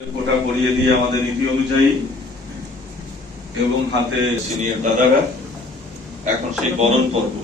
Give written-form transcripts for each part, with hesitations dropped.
কোটা পরিয়ে দিয়ে আমাদের নীতি অনুযায়ী এবং হাতে সিনিয়র দাদারা এখন সেই বরণ পর্ব।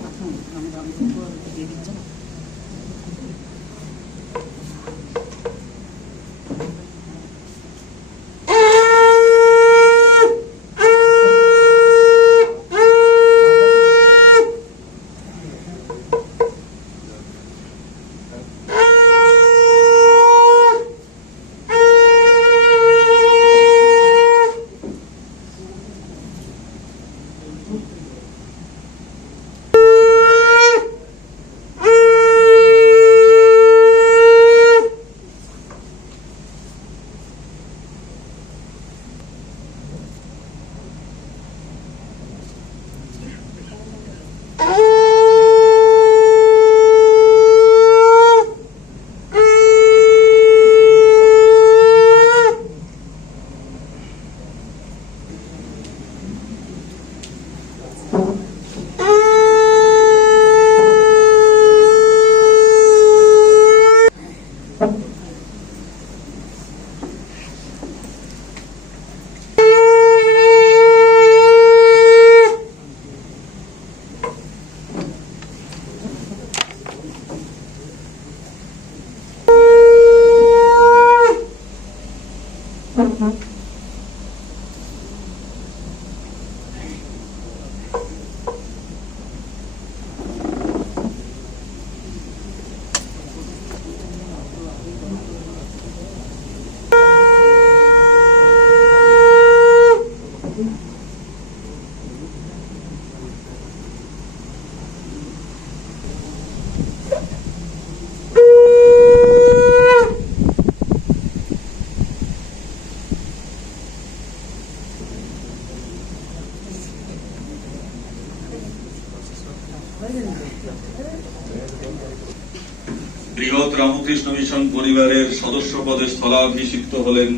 বৃহৎ রামকৃষ্ণ মিশন পরিবারের সদস্য পদে স্থলাভিষিক্ত হলেন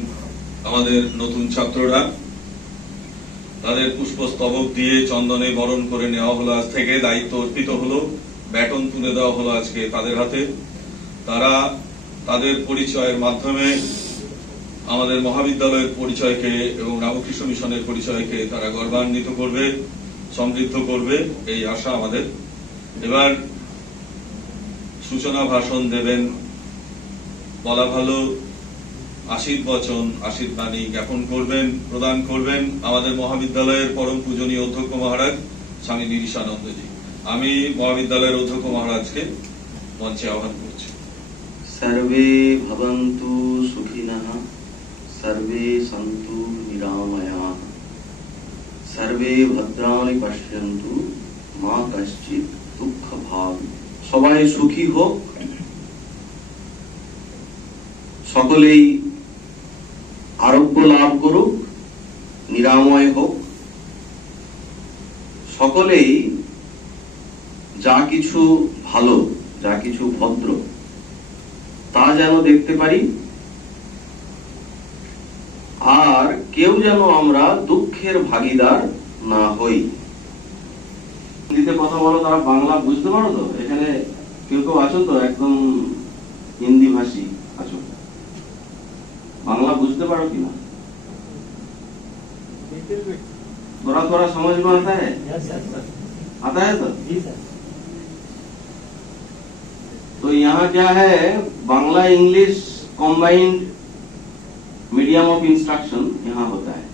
আমাদের নতুন ছাত্ররা। তাদের পুষ্পস্তবক দিয়ে চন্দনে বরণ করে নেওয়া হলো। আজ থেকে দায়িত্ব অর্পিত হলো, ব্যাটন তুলে দেওয়া হলো আজকে তাদের হাতে। তারা তাদের পরিচয়ের মাধ্যমে আমাদের মহাবিদ্যালয়ের পরিচয়কে এবং রামকৃষ্ণ মিশনের পরিচয়কে তারা গর্বান্বিত করবে, সমৃদ্ধ করবে, এই আশা আমাদের। এবার সূচনা ভাষণ দেবেন, বলা ভালো আশীর্বচন, আশীর্বাণী জ্ঞাপন করবেন, প্রদান করবেন আমাদের মহাবিদ্যালয়ের পরম পূজনীয় অধ্যক্ষ মহারাজ স্বামী নিরিশানন্দজি। আমি মহাবিদ্যালয়ের অধ্যক্ষ মহারাজকে মঞ্চে আহ্বান করছি। সর্বে ভবন্তু সুখিনঃ, সর্বে সন্তু নিরাময়াঃ, সর্বে ভদ্রাণি পশ্যন্তু, মা কশ্চিৎ দুঃখ ভাগ। সবাই সুখী হোক, সকলেই আরোগ্য লাভ করুক, নিরাময় হোক, সকলেই যা কিছু ভালো, যা কিছু ভদ্র তা যেন দেখতে পারি, আর কেউ যেন আমরা দুঃখের ভাগীদার না হই। হিন্দিতে কথা বলো, তারা বাংলা বুঝতে পারো তো? এখানে কেউ কেউ আছো তো একদম হিন্দি ভাষী আছো, বাংলা বুঝতে পারো কিনা? थोड़ा थोड़ा समझ में आता है? आता है तो यहाँ क्या है, Bangla English combined medium of instruction यहाँ होता है।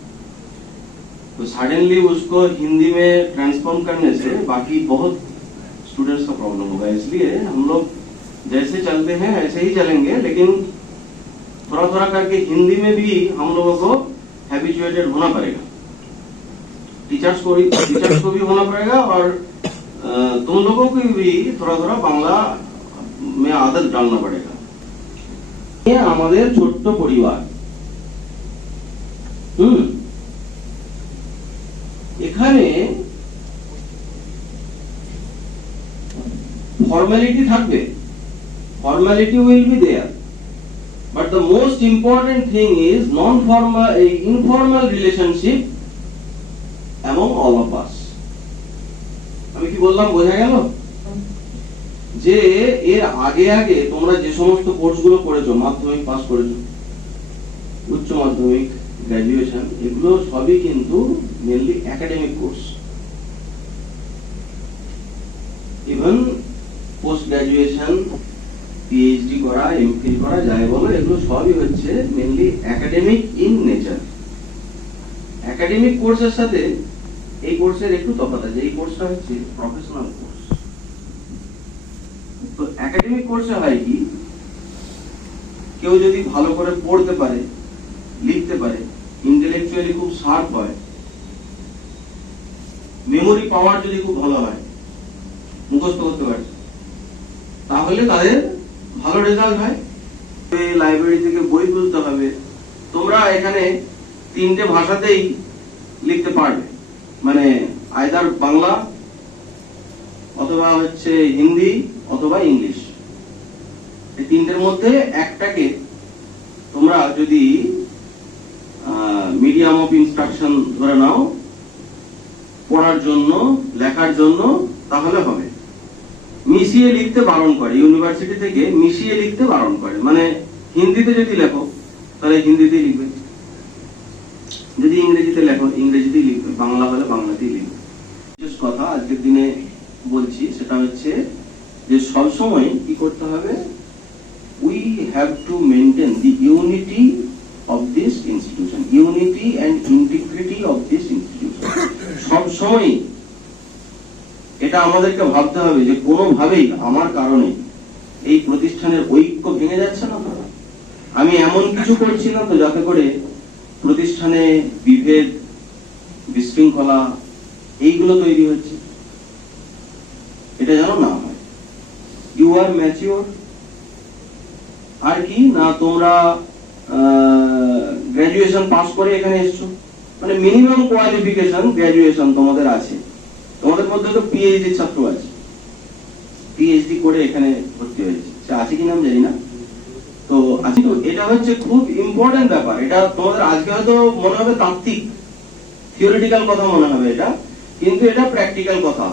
तो सडनली उसको हिंदी में ट्रांसफॉर्म करने से बाकी बहुत स्टूडेंट्स का प्रॉब्लम होगा। इसलिए हम लोग जैसे चलते हैं ऐसे ही चलेंगे, लेकिन थोड़ा थोड़ा करके हिंदी में भी हम लोगों को हैबिचुएटेड होना पड़ेगा। टीचर्स को भी होना पड़ेगा, और तुम लोगों को भी थोड़ा थोड़ा बांग्ला में आदत डालना पड़ेगा। ये हमारे छोट्ट परिवार, এখানে ফর্মালিটি থাকবে, formality will be there, but the most important thing is non formal, informal relationship among all of us। আমি কি বললাম বোঝা গেল? যে এর আগে আগে তোমরা যে সমস্ত কোর্সগুলো করেছো, মাধ্যমিক পাস করেছো, উচ্চ মাধ্যমিক, গ্র্যাজুয়েশন, এগুলো সবই কিন্তু mainly academic course. Even post graduation, PhD করা, এমফিল করা, যাই বলো, এগুলো সবই হচ্ছে mainly academic in nature. Academic কোর্সের সাথে এই কোর্সের একটু তফাৎ আছে। এই কোর্সটা হচ্ছে প্রফেশনাল কোর্স। তো একাডেমিক কোর্সে হয় কি, কেউ যদি ভালো করে পড়তে পারে, লিখতে পারে, ইন্টেলেকচুয়ালি খুব শার্প হয়, মেমোরি পাওয়ার যদি খুব ভালো হয়, মুখস্থ করতে পারে, তাহলে তাদের ভালো রেজাল্ট হয়। লাইব্রেরি থেকে বই তুলতে হবে। তোমরা এখানে 3টে ভাষাতেই লিখতে পারবে, মানে আইদার বাংলা অথবা হচ্ছে হিন্দি অথবা ইংলিশ। এই 3টের মধ্যে একটাকে তোমরা যদি মিডিয়াম অফ ইনস্ট্রাকশন ধরে নাও, পড়ার জন্য, লেখার জন্য, তাহলে হবে। মিশিয়ে লিখতে বারণ করে, ইউনিভার্সিটি থেকে মিশিয়ে লিখতে বারণ করে। মানে হিন্দিতে যদি লেখো তাহলে হিন্দিতেই লিখবে, যদি ইংরেজিতে লেখো ইংরেজিতেই লিখবে, বাংলা হলে বাংলাতেই লিখবে। বিশেষ কথা আজকের দিনে বলছি, সেটা হচ্ছে যে সবসময় কি করতে হবে, we have to maintain the unity of this institution, unity and integrity of this institution. সব সময় এটা আমাদেরকে ভাবতে হবে যে কোনোভাবেই আমার কারণে এই প্রতিষ্ঠানের ঐক্য ভেঙে যাচ্ছে না। আমি এমন কিছু করছি না তো যাতে করে প্রতিষ্ঠানে বিভেদ, বিশৃঙ্খলা এইগুলো তৈরি হচ্ছে, এটা যেন না হয়। You R mature. আর কি না, তোমরা গ্র্যাজুয়েশন পাস করে এখানে এসছো, মানে মিনিমাম কোয়ালিফিকেশন গ্র্যাজুয়েশন তোমাদের আছে। তোমাদের মধ্যে তো পিএইচডি ছাত্র আছে, পিএইচডি করে এখানে ভর্তি হয়েছে, আছে কিনা আমি জানি না। তো এটা হচ্ছে খুব ইম্পর্টেন্ট ব্যাপার। এটা তোমাদের আজকে হয়তো মনে হবে তাত্ত্বিক, থিওরিটিক্যাল কথা মনে হবে এটা, কিন্তু এটা প্র্যাকটিক্যাল কথা।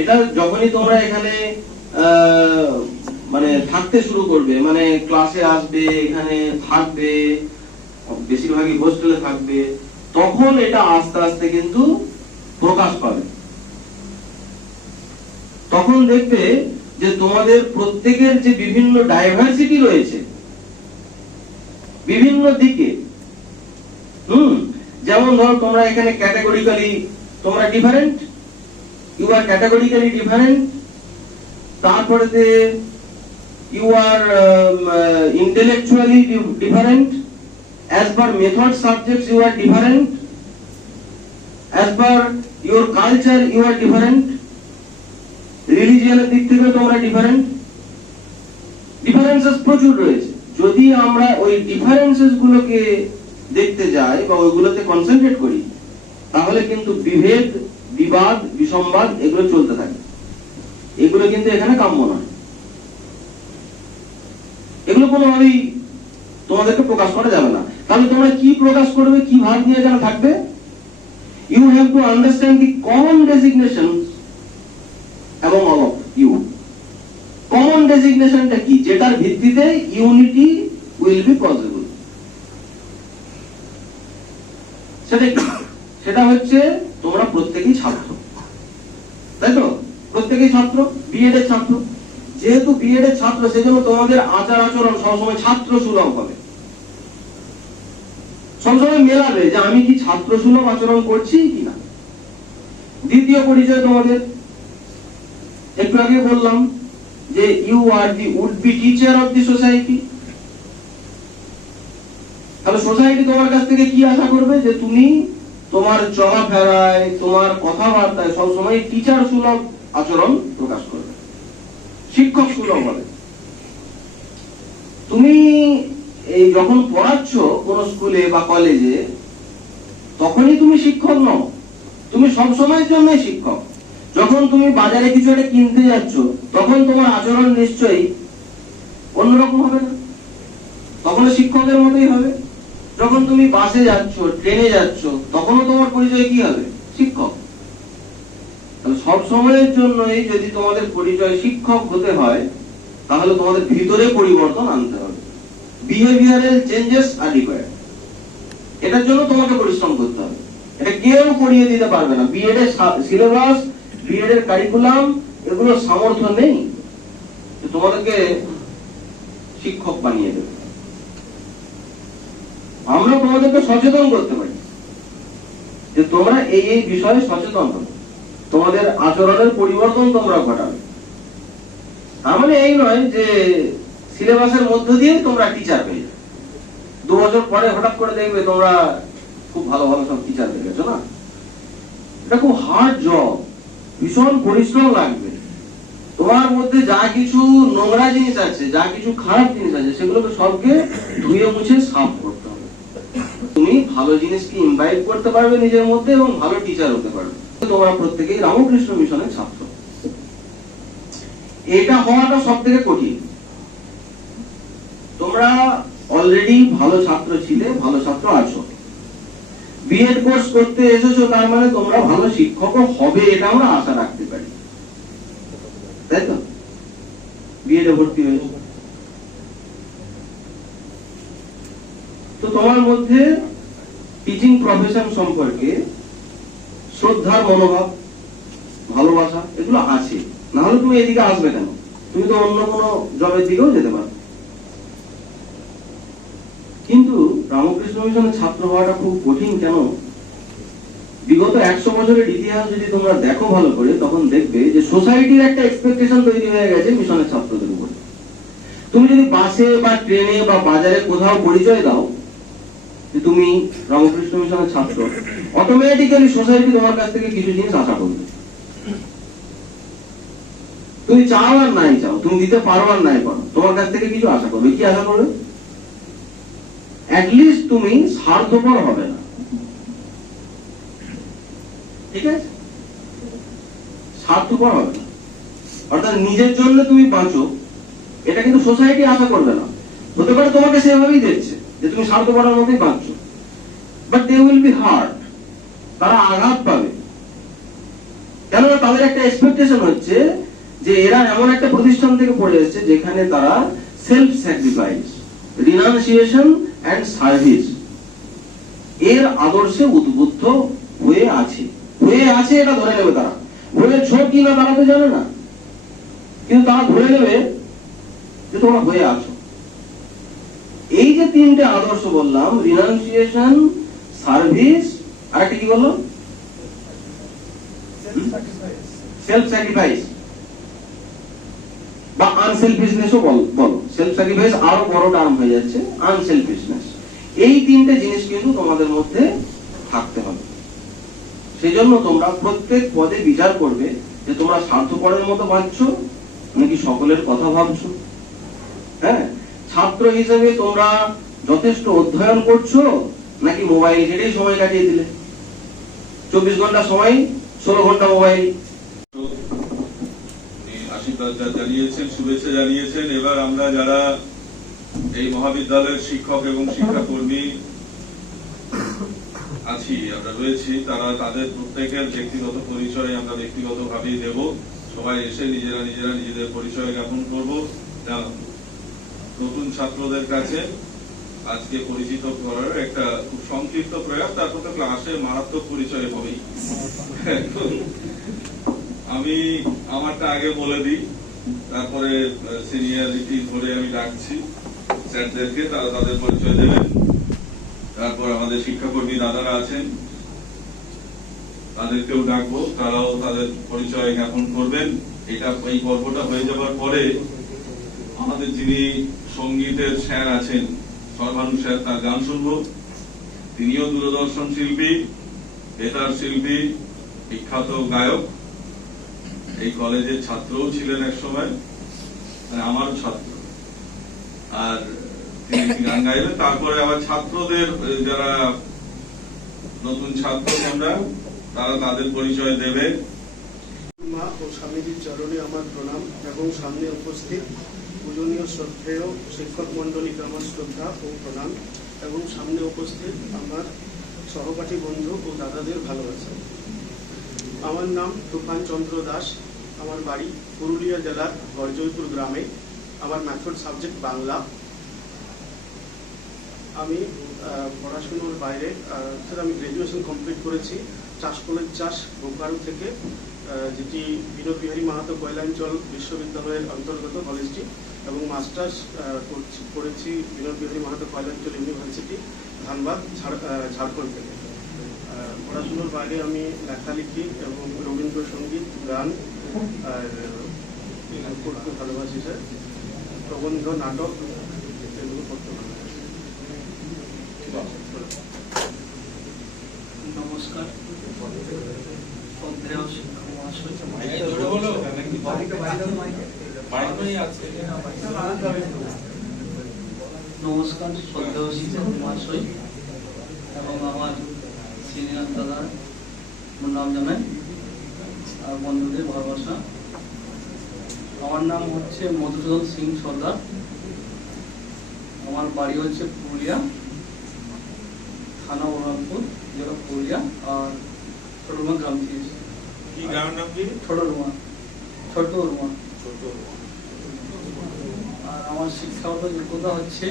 এটা যখনই তোমরা এখানে মানে থাকতে শুরু করবে, মানে ক্লাসে আসবে, এখানে থাকবে, বেশিরভাগই হোস্টেলে থাকবে, তখন এটা আস্তে আস্তে কিন্তু প্রকাশ পাবে। তখন দেখবে যে তোমাদের প্রত্যেকের যে বিভিন্ন ডাইভার্সিটি রয়েছে বিভিন্ন দিকে, যেমন ধরো তোমরা এখানে ক্যাটাগরিক্যালি তোমরা different, you are categorically different. তারপরে you are intellectually different, as per method subjects you are different, as per your culture you are different, religion এর দিক থেকে তোমরা ডিফারেন্ট। ডিফারেন্সেস প্রচুর রয়েছে। যদি আমরা ওই ডিফারেন্সেস গুলোকে দেখতে যাই বা ওইগুলোতে কনসেন্ট্রেট করি, তাহলে কিন্তু বিভেদ, বিবাদ, বিসম্বাদ এগুলো চলতে থাকে। এগুলো কিন্তু এখানে কাম্য নয়। এগুলো কোনোভাবেই তোমাদেরকে প্রকাশ করা যাবে না। তাহলে তোমরা কি প্রকাশ করবে, কি ভাব নিয়ে যেন থাকবে? You have to understand the common designations among all of you. Common ডেজিগনেশনটা কি, যেটার ভিত্তিতে ইউনিটি উইল বি পসিবল। সেটা কি? সেটা হচ্ছে তোমরা প্রত্যেকেই ছাত্র, তাই তো? প্রত্যেকেই ছাত্র, বিএড এর ছাত্র। যেহেতু বিএড এর ছাত্র, সেজন্য তোমাদের আচার আচরণ সবসময় ছাত্র সুলভ হবে। সবসময় মেলাবে যে আমি কি ছাত্র সুলভ আচরণ করছি কিনা। দ্বিতীয় পরিচয় তোমাদের একটু আগে বললাম যে you are the would be teacher of the society. তাহলে সোসাইটি তোমার কাছ থেকে কি আশা করবে, যে তুমি তোমার চলাফেরায়, তোমার কথাবার্তায় সবসময় টিচার সুলভ আচরণ প্রকাশ করবে, শিক্ষক সুলভ হবে। তুমি এই যখন পড়াচ্ছ কোন স্কুলে বা কলেজে, তখনই তুমি শিক্ষক নও, তুমি সবসময়ের জন্য শিক্ষক। যখন তুমি বাজারে কিছু একটা কিনতে যাচ্ছ, তখন তোমার আচরণ নিশ্চয়ই অন্যরকম হবে না, তখন শিক্ষকের মতোই হবে। যখন তুমি বাসে যাচ্ছ, ট্রেনে যাচ্ছ, তখনও তোমার পরিচয় কি হবে, শিক্ষক। তাহলে সব সময়ের জন্যই যদি তোমাদের পরিচয় শিক্ষক হতে হয়, তাহলে তোমাদের ভিতরে পরিবর্তন আনতে হবে। বিহেভিয়ারাল চেঞ্জেস আর রিকোয়ার্ড। এটার জন্য তোমাকে পরিশ্রম করতে হবে। এটা কেউ করিয়ে দিতে পারবে না। বিএড এর সিলেবাস, বিএড এর কারিকুলাম, এগুলো সামর্থ্য নেই যে তোমাদেরকে শিক্ষক বানিয়ে দেবে। আমরা তোমাদেরকে সচেতন করতে পারি যে তোমরা এই এই বিষয়ে সচেতন হবে, তোমাদের আচরণের পরিবর্তন তোমরা ঘটাবে। তার মানে এই নয় যে সিলেবাসের মধ্য দিয়ে তোমরা টিচার পেয়ে যাবে, 2 বছর পরে হঠাৎ করে দেখবে তোমরা খুব ভালো ভালো সব টিচার পেয়ে গেছো। না, এটা খুব হার্ড জব, ভীষণ পরিশ্রম লাগবে। তোমার মধ্যে যা কিছু নোংরা জিনিস আছে, যা কিছু খারাপ জিনিস আছে, সেগুলোকে সবকে ধুয়ে মুছে সাফ করতে হবে। তুমি ভালো জিনিসকে ইমবাইব করতে পারবে নিজের মধ্যে এবং ভালো টিচার হতে পারবে। তোমরা প্রত্যেকেই রামকৃষ্ণ মিশনের ছাত্র। এটা হওয়াটা সব থেকে কঠিন। তোমরা অলরেডি ভালো ছাত্র ছিলে, ভালো ছাত্র আছো, বিএড কোর্স করতে এসেছো, তার মানে তোমরা ভালো শিক্ষকও হবে, এটা আমরা আশা রাখতে পারি, তাই তো? বিএড এ ভর্তি হয়েছে তো তোমার মধ্যে টিচিং প্রফেশন সম্পর্কে শ্রদ্ধার মনোভাব, ভালোবাসা, এগুলো আছে। না হলে তুমি এদিকে আসবে কেন? তুমি তো অন্য কোনো জবের দিকেও যেতে পারো। কিন্তু রামকৃষ্ণ মিশনের ছাত্র হওয়াটা খুব কঠিন কেন? বিগত 100 বছরের ইতিহাস যদি তোমরা দেখো ভালো করে, তখন দেখবে যে সোসাইটির একটা এক্সপেকটেশন তৈরি হয়ে গেছে মিশনের ছাত্রদের উপরে। তুমি যদি বাসে বা ট্রেনে বা বাজারে কোথাও পরিচয় দাও যে তুমি রামকৃষ্ণ মিশনের ছাত্র, অটোমেটিক্যালি সোসাইটি তোমার কাছ থেকে কিছু জিনিস আশা করবে। তুমি চাও আর নাই চাও, তুমি দিতে পারো আর নাই পারো, তোমার কাছ থেকে কিছু আশা করবে। কি আশা করবে? অ্যাটলিস্ট তুমি স্বার্থপর হবে না, ঠিক আছে? স্বার্থপর হবে না, অর্থাৎ নিজের জন্য তুমি বাঁচো, এটা কিন্তু সোসাইটি আশা করবে না। হতে পারে তোমাকে সেভাবেই দেখছে যে তুমি স্বার্থপরের মতোই বাঁচছো, but they will be hurt, তারা আঘাত পাবে। কেননা তাদের একটা এক্সপেকটেশন হচ্ছে যে এরা এমন একটা প্রতিষ্ঠান থেকে পড়ে এসেছে যেখানে তারা self sacrifice, renunciation and service এর আদর্শে উদ্বুদ্ধ হয়ে আছে এটা ধরে নেবে তারা। হয়েছো কিনা তারা তো জানে না, কিন্তু তারা ধরে নেবে যে তোমরা হয়ে আছো। এই যে 3টে আদর্শ বললাম, রিনাউন্সিয়েশন, সার্ভিস, আর একটা কি বললো? সেলফ স্যাক্রিফাইস বা আনসেলফিশনেসও বলো। সেলফ স্যাক্রিফাইস আরো বড় টার্ম হয়ে যাচ্ছে, আনসেলফিশনেস। এই 3টে জিনিস কিন্তু তোমাদের মধ্যে থাকতে হবে। সেই জন্য তোমরা প্রত্যেক পদে বিচার করবে যে তোমরা স্বার্থপরের মতো বাঁচছো নাকি সকলের কথা ভাবছো। হ্যাঁ, ছাত্র হিসেবে তোমরা যথেষ্ট অধ্যয়ন করছো নাকি মোবাইল ঘেটেই সময় কাটিয়ে দিলে? 24 ঘন্টা সময়, 16 ঘন্টা মোবাইল। আশীর্বাদ জানিয়েছেন, শুভেচ্ছা জানিয়েছেন। এবার আমরা যারা এই মহাবিদ্যালয়ের শিক্ষক এবং শিক্ষাকর্মী আছি, আমরা রয়েছি, তারা তাদের প্রত্যেকের ব্যক্তিগত পরিচয় আমরা ব্যক্তিগতভাবেই দেব। সবাই এসে নিজেরা নিজেদের পরিচয় জ্ঞাপন করবো। নতুন ছাত্রদের কাছে আজকে পরিচিত করার একটা খুব সংক্ষিপ্ত প্রয়াস, তারপর তো ক্লাসে মারাত্মক পরিচয় হবেই। আমি আমারটা আগে বলে দিই, তারপরে সিনিয়রিটি ধরে আমি ডাকছি স্যারদেরকে, তারা তাদের পরিচয় দেবেন। তারপর আমাদের শিক্ষাকর্মী দাদারা আছেন, তাদেরকেও ডাকবো, তারাও তাদের পরিচয় জ্ঞাপন করবেন। এই পর্বটা হয়ে যাবার পরে আমাদের যিনি সঙ্গীতের স্যার আছেন, সর্বানু স্যার, তার গান শুনবো। তিনিও দূরদর্শন শিল্পী, বেতার শিল্পী, বিখ্যাত গায়ক, এই কলেজের ছাত্রও ছিলেন এক সময়, আমারও ছাত্র। আর তিনি গান গাইবেন। তারপরে আবার ছাত্রদের, যারা নতুন ছাত্র আমরা, তারা তাদের পরিচয় দেবে। মা ও স্বামীজির চরণে আমার প্রণাম এবং সামনে উপস্থিত পূজনীয় শ্রদ্ধেয় শিক্ষক মন্ডলীকে আমার শ্রদ্ধা ও প্রণাম এবং সামনে উপস্থিত আমার সহপাঠী বন্ধু ও দাদাদের ভালোবাসা। আমার নাম তুফান চন্দ্র দাস, আমার বাড়ি পুরুলিয়া জেলার বরজয়পুর গ্রামে। আমার মেথড সাবজেক্ট বাংলা। আমি পড়াশুনোর বাইরে স্যার আমি গ্র্যাজুয়েশন কমপ্লিট করেছি চাষ কলেজ চাষ বোকারো থেকে, যেটি বিনোদ বিহারী মাহাতো কয়লাঞ্চল বিশ্ববিদ্যালয়ের অন্তর্গত কলেজটি, এবং মাস্টার্স করেছি বিনোদ বিহারী মাহাতো কয়লাঞ্চল ইউনিভার্সিটি ধানবাদ ঝাড়খণ্ড থেকে। পড়াশুনোর বাইরে আমি লেখালেখি এবং রবীন্দ্রসঙ্গীত গান আর করতে ভালোবাসি স্যার, প্রবন্ধ নাটক এগুলো করতে ভালোবাসি। নমস্কার, শ্রদ্ধেয় শিক্ষক মহাশয়, নমস্কার শ্রদ্ধেয় শিক্ষক মহাশয় এবং আমার সিনিয়র দাদা নাম জানেন আর বন্ধুদের ভালোবাসা। আমার নাম হচ্ছে মধুসূদন সিং সর্দার, আমার বাড়ি হচ্ছে পুরুলিয়া, থানা বলরামপুর, জেলা পুরুলিয়া, আর ছোটরুমা গ্রাম থেকে। কি গ্রামের নাম কি? ছোটরুমা। আর আমার শিক্ষাগত যোগ্যতা হচ্ছে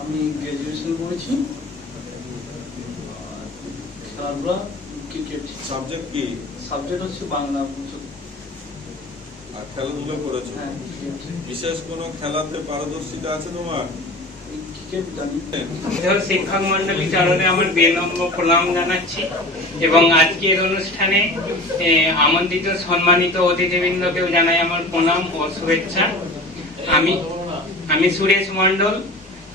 আমি গ্র্যাজুয়েশন করেছি, খেলাধুলা ক্রিকেট। সাবজেক্ট কি? সাবজেক্ট হচ্ছে বাংলা। আর খেলাধুলা করেছো? হ্যাঁ, ক্রিকেট। বিশেষ কোনো খেলাতে পারদর্শিতা আছে তোমার? ক্রিকেট জানি। শিক্ষক মন্ডলী চরণে আমার বিনম্র প্রণাম জানাচ্ছি এবং আজকের অনুষ্ঠানে আমন্ত্রিত সম্মানিত অতিথিবৃন্দকেও জানাই আমার প্রণাম ও শুভেচ্ছা। আমি সুরেশ মণ্ডল,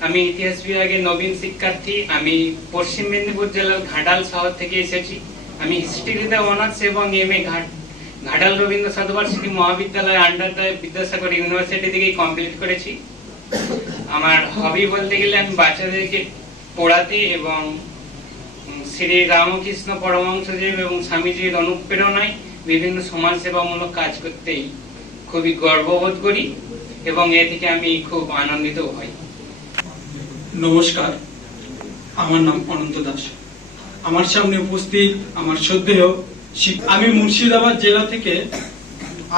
আমি ইতিহাস বিভাগের নবীন শিক্ষার্থী। আমি পশ্চিম মেদিনীপুর জেলার ঘাটাল শহর থেকে এসেছি। আমি হিস্ট্রিতে অনার্স এবং MA ঘাটাল রবীন্দ্র শতবার্ষিকী মহাবিদ্যালয় আন্ডারদায় বিদ্যাসাগর ইউনিভার্সিটি থেকেই কমপ্লিট করেছি। আমার হবি বলতে গেলে আমি বাচ্চাদেরকে পড়াতে এবং শ্রী রামকৃষ্ণ পরমহংসদেব এবং স্বামীজির অনুপ্রেরণায় বিভিন্ন সমাজসেবামূলক কাজ করতেই খুবই গর্ববোধ করি এবং এ থেকে আমি খুব আনন্দিত হই। নমস্কার, আমার নাম অনন্ত দাস। আমার সামনে উপস্থিত আমার শ্রদ্ধেয় আমি মুর্শিদাবাদ জেলা থেকে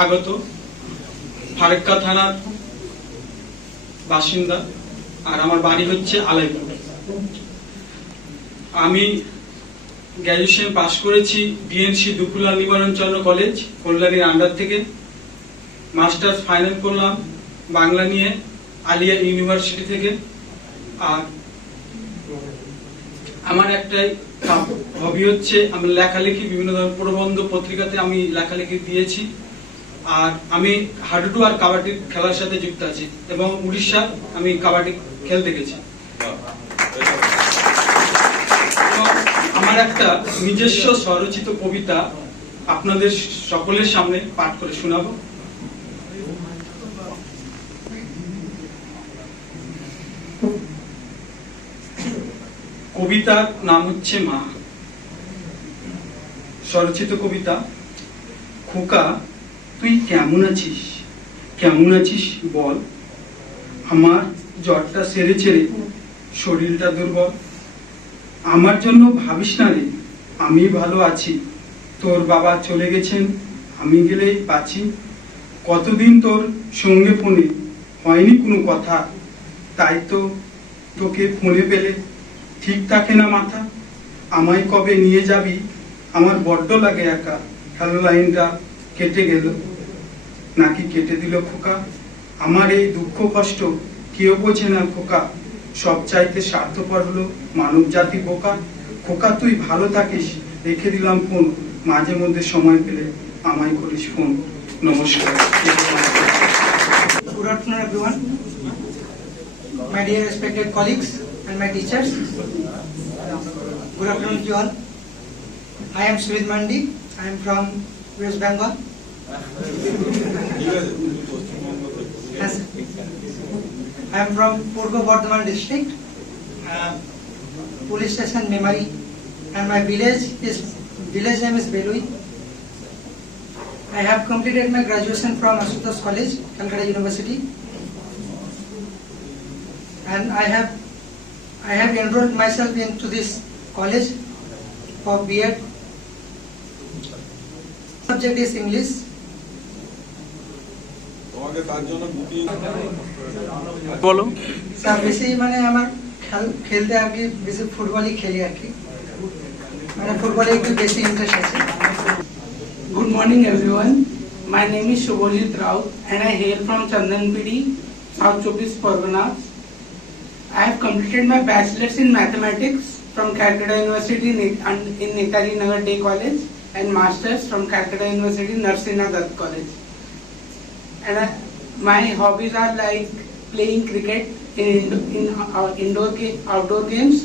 আগত, ফারাক্কা থানার বাসিন্দা, আর আমার বাড়ি হচ্ছে আলাইপুর। আমি গ্র্যাজুয়েশন পাশ করেছি বিএনসি দুকুলাল নিবারণ চন্দ্র কলেজ কল্যাণীর আন্ডার থেকে। মাস্টার্স ফাইনাল করলাম বাংলা নিয়ে আলিয়া ইউনিভার্সিটি থেকে। আর আমার একটাই হবি হচ্ছে আমি লেখালেখি, বিভিন্ন ধরনের প্রবন্ধ পত্রিকাতে আমি লেখালেখি দিয়েছি। আর আমি হাডুডু আর কাবাডি খেলার সাথে যুক্ত আছি এবং উড়িষ্যা আমি কাবাডি খেলতে গেছি। আমার একটা নিজস্ব স্বরচিত কবিতা আপনাদের সকলের সামনে পাঠ করে শোনাবো। কবিতার নাম হচ্ছে মা। স্বরচিত কবিতা। খোকা, তুই কেমন আছিস? কেমন আছিস বল? আমার জ্বরটা সেরেছে রে, শরীরটা দুর্বল। আমার জন্য ভাবিস না রে, আমি ভালো আছি। তোর বাবা চলে গেছেন, আমি গেলেই বাঁচি। কতদিন তোর সঙ্গে ফোনে হয়নি কোনো কথা, তাই তো তোকে ফোনে পেলে ঠিক থাকে না মাথা। আমায় কবে নিয়ে যাবি? আমার বড্ড লাগে একা। হ্যালো লাইনটা কেটে গেল নাকি কেটে দিল খোকা? আমার এই দুঃখ কষ্ট কেউ বোঝে না খোকা। সব চাইতে স্বার্থপর হলো মানব জাতি বোকা। খোকা, তুই ভালো থাকিস, রেখে দিলাম ফোন। মাঝে মধ্যে সময় পেলে আমায় করিস ফোন। নমস্কার। Good afternoon, everyone. My dear respected colleagues and my teachers. Good afternoon to you all. I am Sumit Mandi. I am from West Bengal. Yes. I am from Purbo Bardhaman district, police station Memari, and my village name is Belui. I have completed my graduation from Asutosh College, Calcutta University, and I have enrolled myself into this college for B.Ed. Subject is English. তোমাকে তার জন্য বলো। Sir বেশি আমার খেলতে আর কি বেশি ফুটবলই খেলি আর কি, মানে ফুটবলে একটু বেশি ইন্টারেস্ট আছে। Good morning everyone. My name is Shubhajit Rao and I hail from Chandanpidi, South Chobis Parganas. I have completed my bachelor's in mathematics from Calcutta University in Netaji Nagar Day College and master's from Calcutta University Narsina Dutt College. And my hobbies are like playing cricket in outdoor games,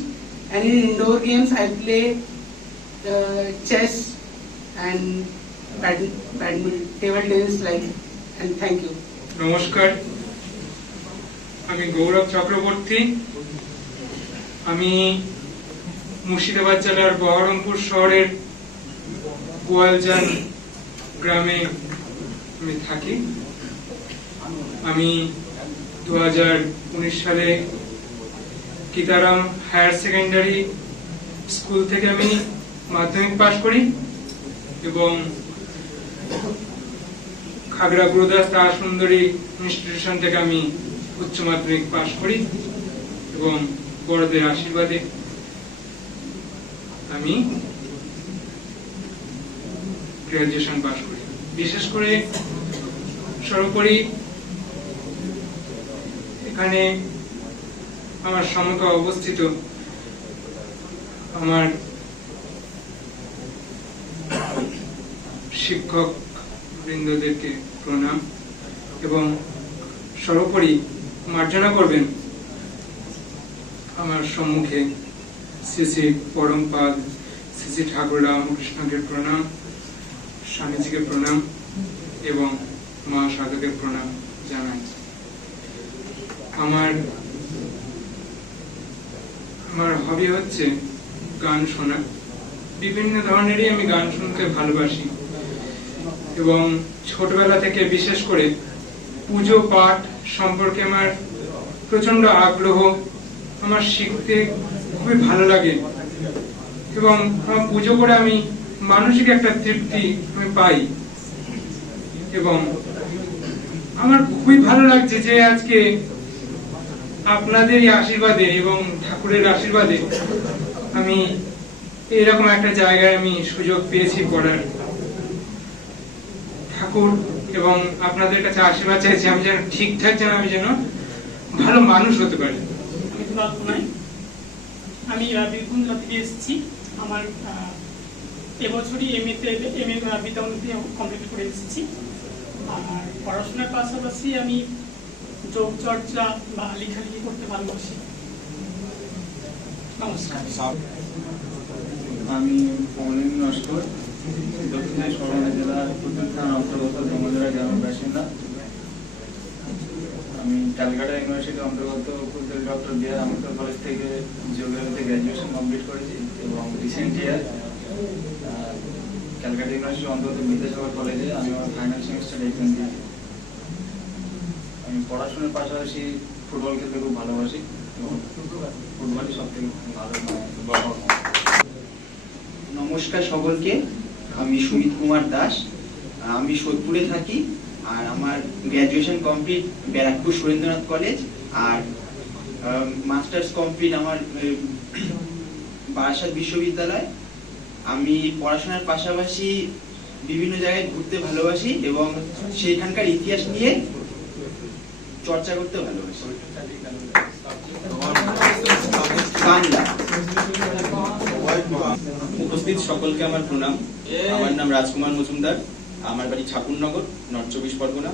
and in indoor games I play chess and badminton, table tennis like, and thank you. নমস্কার, আমি গৌরব চক্রবর্তী। আমি মুর্শিদাবাদ জেলার বহরমপুর শহরের গোয়ালজান গ্রামে আমি থাকি। আমি 2019 সালে কিতারাম হায়ার সেকেন্ডারি স্কুল থেকে আমি মাধ্যমিক পাশ করি এবং খাগড়া গুরুদাস তারাসুন্দরী ইনস্টিটিউশন থেকে আমি উচ্চ মাধ্যমিক পাশ করি এবং বড়দের আশীর্বাদে আমি গ্রাজুয়েশন পাশ করি। বিশেষ করে সর্বোপরি এখানে আমার সম্মুখে অবস্থিত আমার শিক্ষক বৃন্দদেরকে প্রণাম এবং সর্বোপরি মার্জনা করবেন আমার সম্মুখে শ্রী শ্রী পরমপাদ শ্রী শ্রী ঠাকুর রামকৃষ্ণকে প্রণাম, স্বামীজিকে প্রণাম এবং মা সাধকে প্রণাম জানাই। আমার হবি হচ্ছে গান শোনা। বিভিন্ন ধরনেরই আমি গান শুনতে ভালোবাসি এবং ছোটবেলা থেকে বিশেষ করে পুজো পাঠ সম্পর্কে আমার প্রচন্ড আগ্রহ। আমার শিখতে খুবই ভালো লাগে এবং পুজো করে আমি মানসিক একটা তৃপ্তি আমি পাই এবং আমার খুবই ভালো লাগছে যে আজকে আপনাদেরই আশীর্বাদে এবং ঠাকুরের আশীর্বাদে আমি এরকম একটা জায়গায় আমি সুযোগ পেয়েছি পড়ার। ঠাকুর এবং আপনাদের কাছে আশীর্বাদ চাইছি আমি যেন ঠিকঠাক আমি যেন ভালো মানুষ হতে পারি। আমি বীরভূম থেকে এসেছি। আমার এবছরই এম এ বিদ্যামন্ত্রী কমপ্লিট করে এসেছি। আর পড়াশোনার পাশাপাশি আমি যোগ চর্চা বা লেখালেখি করতে ভালোবাসি। নমস্কার। আমি অমলিন নস্কর, দক্ষিণ সরকারি জেলার পুতুল থানার অন্তর্গত জমজরা গ্রামের বাসিন্দা। আমি ক্যালকাটা ইউনিভার্সিটির অন্তর্গত ডক্টর বি আর আম্বেদকর কলেজ থেকে জিওগ্রাফিতে গ্র্যাজুয়েশন কমপ্লিট করেছি এবং রিসেন্ট ইয়ার ক্যালকাটা ইউনিভার্সিটির অন্তর্গত বিদ্যাসাগর কলেজে আমি আমার ফাইনাল সেমিস্টার এক্সাম দিয়েছি। আমি পড়াশোনার পাশাপাশি ফুটবল খেলতে খুব ভালোবাসি এবং ফুটবলই সব থেকে ভালো। নমস্কার সকলকে, আমি সুমিত কুমার দাস। আমি সোদপুরে থাকি আর আমার graduation complete Barrackpore Surendranath college আর মাস্টার্স কমপ্লিট আমার বারাসাত বিশ্ববিদ্যালয়। আমি পড়াশোনার পাশাপাশি বিভিন্ন জায়গায় ঘুরতে ভালোবাসি এবং সেইখানকার ইতিহাস নিয়ে চর্চা করতে ভালোবাসি। বাংলা। উপস্থিত সকলকে আমার প্রণাম। আমার নাম রাজকুমার মজুমদার, আমার বাড়ি ঠাকুরনগর, নর্থ চব্বিশ পরগনা।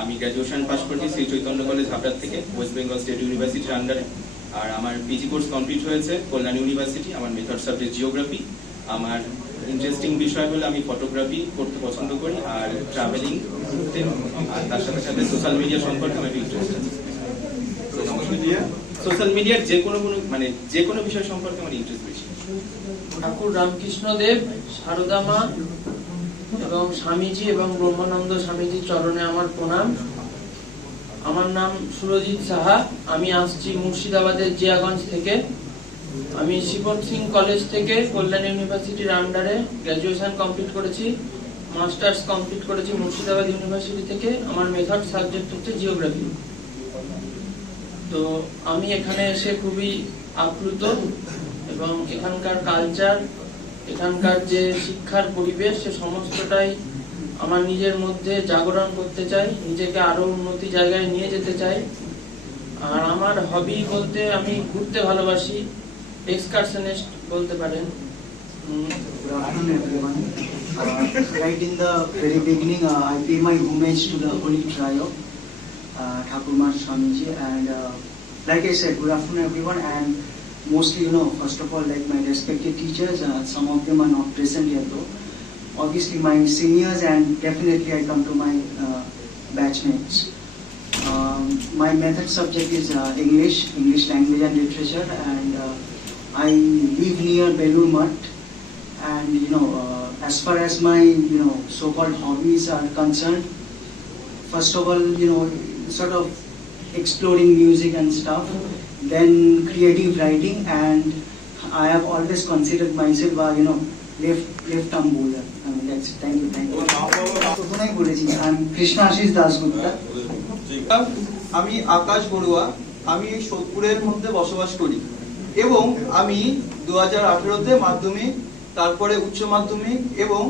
আমি গ্র্যাজুয়েশন পাস করেছি শ্রী চৈতন্য কলেজ হাবড়া থেকে, ওয়েস্ট বেঙ্গল স্টেট ইউনিভার্সিটির আন্ডারে। আর আমার পিজি কোর্স কমপ্লিট হয়েছে কল্যাণ ইউনিভার্সিটি। আমার মেথড সাবজেক্ট জিওগ্রাফি। আমার ইন্টারেস্টিং বিষয় হলো আমি ফটোগ্রাফি করতে পছন্দ করি আর ট্রাভেলিং করতে, আর তার সাথে সাথে সোশ্যাল মিডিয়া সম্পর্কে আমার ইন্টারেস্ট আছে। সোশ্যাল মিডিয়ার যে কোনো বিষয় সম্পর্কে আমার ইন্টারেস্ট বেশি। ঠাকুর রামকৃষ্ণ দেব, সারদা মা এবং স্বামীজি এবং ব্রহ্মানন্দ স্বামীজির চরণে আমার প্রণাম। আমার নাম সুরজিৎ সাহা। আমি আসছি মুর্শিদাবাদের জিয়াগঞ্জ থেকে। আমি শিবন সিং কলেজ থেকে কল্যাণ ইউনিভার্সিটির আন্ডারে গ্র্যাজুয়েশন কমপ্লিট করেছি, মাস্টার্স কমপ্লিট করেছি মুর্শিদাবাদ ইউনিভার্সিটি থেকে। আমার মেথড সাবজেক্ট হচ্ছে জিওগ্রাফি। তো আমি এখানে এসে খুবই আপ্লুত এবং এখানকার কালচার, এখানকার যে শিক্ষার পরিবেশ, সে সমস্তটাই আমার নিজের মধ্যে জাগরণ করতে চাই, নিজেকে আরো উন্নতি জায়গায় নিয়ে যেতে চাই। আর আমার হবি বলতে আমি ঘুরতে ভালোবাসি, এক্সকারশনিস্ট বলতে পারেন। Good afternoon, everyone. Right in the very beginning, I pay my homage to the Holy Trio, Thakurmar Swamiji, and like I said, good afternoon, everyone. And mostly, first of all, like my respected teachers, some of them are not present here though. Obviously, my seniors, and definitely I come to my batchmates. My method subject is English language and literature, and I live near Belur Math. And as far as my so-called hobbies are concerned, first of all, sort of exploring music and stuff, then creative writing, and I have always considered myself left arm bowler. I mean, that's it. Thank you. প্রথমেই বলেছি, আমি কৃষ্ণাশিস দাশগুপ্তা। আমি আকাশ বড়ুয়া, আমি সোদপুরের মধ্যে বসবাস করি এবং আমি 2018-তে মাধ্যমিক, তারপরে উচ্চ মাধ্যমিক এবং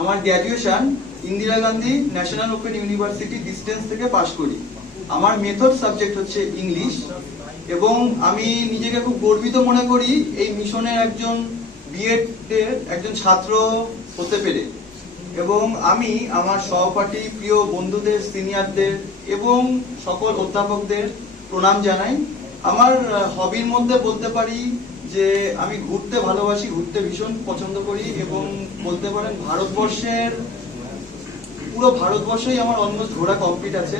আমার graduation Indira Gandhi national open university distance থেকে পাশ করি। আমার মেথড সাবজেক্ট হচ্ছে ইংলিশ এবং আমি নিজেকে খুব গর্বিত মনে করি এই মিশনের একজন বিএড-এর একজন ছাত্র হতে পেরে। এবং আমি আমার সহপাঠী, প্রিয় বন্ধুদের, সিনিয়রদের এবং সকল অধ্যাপকদের প্রণাম জানাই। আমার হবির মধ্যে বলতে পারি যে আমি ঘুরতে ভালোবাসি, ঘুরতে ভীষণ পছন্দ করি এবং বলতে পারেন পুরো ভারতবর্ষই আমার অলমোস্ট ঘোরা কমপ্লিট আছে।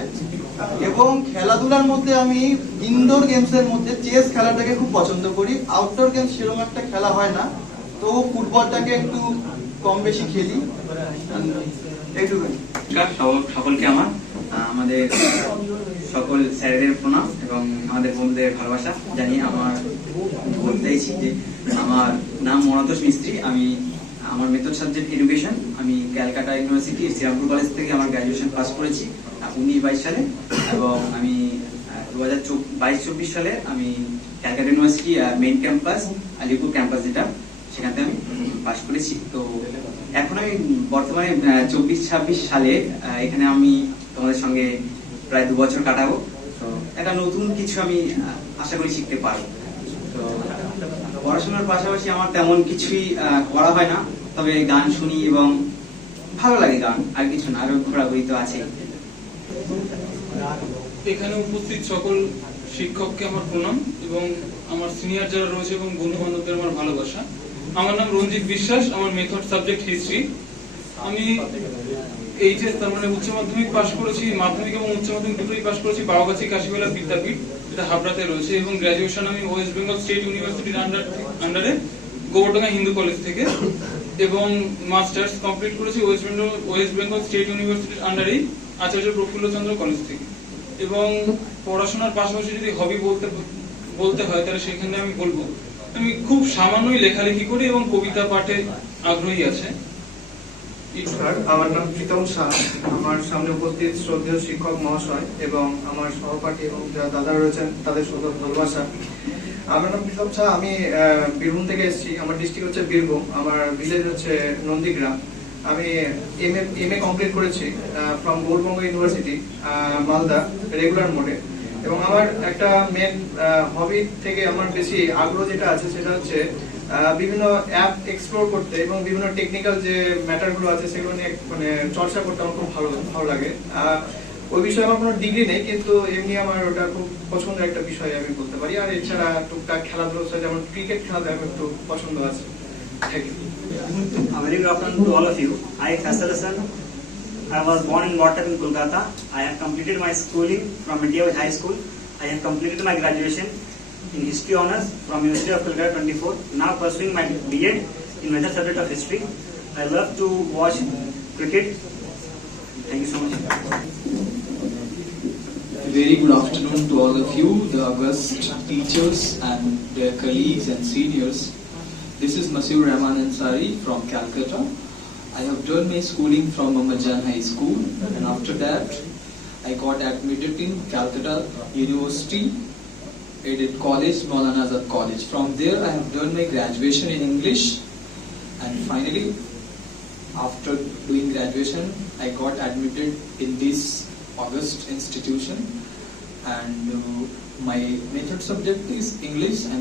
এবং খেলাধুলার মধ্যে আমি ইনডোর গেমসের মধ্যে চেস খেলাটাকে খুব পছন্দ করি। আউটডোর গেমস সেরকম একটা খেলা হয় না, তো ফুটবলটাকে একটু কম বেশি খেলি। সকলকে আমাদের সকল স্যারেদের প্রণাম এবং আমাদের বন্ধুদের ভালোবাসা জানিয়ে আমার বলতে চাইছি যে আমার নাম মনতোষ মিস্ত্রি। আমার মেথড সাবজেক্ট এডুকেশন। আমি ক্যালকাটা ইউনিভার্সিটি শ্রীরামপুর কলেজ থেকে আমার গ্র্যাজুয়েশন পাস করেছি 19-22 সালে এবং আমি 2022-24 সালে আমি Calcutta university main campus, Alipur campus যেটা, সেখান থেকে আমি পাস করেছি। তো এখন আমি বর্তমানে 24-26 সালে এখানে আমি তোমাদের সঙ্গে প্রায় 2 বছর কাটাবো। তো একটা নতুন কিছু আমি আশা করি শিখতে পারবো। তো পড়াশোনার পাশাপাশি আমার তেমন কিছুই করা হয় না, তবে গান শুনি এবং ভালো লাগে গান, আর কিছু না। আরো ঘোরাঘুরি তো আছে। এখানে উপস্থিত সকল শিক্ষককে আমার প্রণাম এবং আমার সিনিয়র যারা রয়েছে এবং বন্ধু বান্ধবদের আমার ভালোবাসা। আমার নাম রঞ্জিত বিশ্বাস, আমার মেথড সাবজেক্ট হিস্ট্রি। আমি এইচএস তার মানে উচ্চ মাধ্যমিক পাশ করেছি, মাধ্যমিক এবং উচ্চ মাধ্যমিক দুটোই পাশ করেছি বাবাগাছি কাশিবেলা বিদ্যাপীঠ, যেটা হাবড়াতে রয়েছে। এবং গ্র্যাজুয়েশন আমি ওয়েস্ট বেঙ্গল স্টেট ইউনিভার্সিটির আন্ডারে গোবরডাঙ্গা হিন্দু কলেজ থেকে, এবং মাস্টার্স কমপ্লিট করেছি ওয়েস্ট বেঙ্গল স্টেট ইউনিভার্সিটির আন্ডারেই আচার্য প্রফুল্লচন্দ্র কলেজ থেকে। এবং পড়াশোনার পাশাপাশি যদি হবি বলতে হয় তাহলে সেখানে আমি বলবো আমি খুব সামান্যই লেখালেখি করি এবং কবিতা পাঠে আগ্রহী আছে। আমার নাম প্রীতম শাহ। আমার সামনে উপস্থিত শ্রদ্ধেয় শিক্ষক মহাশয় এবং আমার সহপাঠী এবং যারা দাদা রয়েছেন তাদের সদর ভালোবাসা। আমার নাম প্রীতম শাহ, আমি বীরভূম থেকে এসেছি। আমার ডিস্ট্রিক্ট হচ্ছে বীরভূম, আমার ভিলেজ হচ্ছে নন্দীগ্রাম। আমি এমএ কমপ্লিট করেছি from Gour Banga university Malda regular মোডে। এবং আমার একটা মেন হবি থেকে আমার বেশি আগ্রহ যেটা আছে সেটা হচ্ছে বিভিন্ন অ্যাপ এক্সপ্লোর করতে এবং বিভিন্ন টেকনিক্যাল যে ম্যাটারগুলো আছে সেগুলো নিয়ে মানে চর্চা করতে আমার খুব ভালো লাগে। ওই বিষয়ে আমার কোনো ডিগ্রি নেই, কিন্তু এমনি আমার ওটা খুব পছন্দের একটা বিষয় আমি বলতে পারি। আর এছাড়া টুকটাক খেলাধুলোর সাথে যেমন ক্রিকেট খেলাতে আমার একটু পছন্দ আছে। Thank you. A very good afternoon to all of you. I am Faisal Hassan. I was born and brought up in Kolkata. I have completed my schooling from India High School. I have completed my graduation in History Honours from University of Kolkata 24. Now pursuing my B.Ed in major subject of History. I love to watch cricket. Thank you so much. Very good afternoon to all of you, the august teachers and their colleagues and seniors. This is Masur Rahman Ansari from Calcutta. I have done my schooling from Mamajan High School, and after that I got admitted in Calcutta University aided college, Maulana Azad College. From there I have done my graduation in English, and finally after doing graduation I got admitted in this August institution, and my method subject is English, and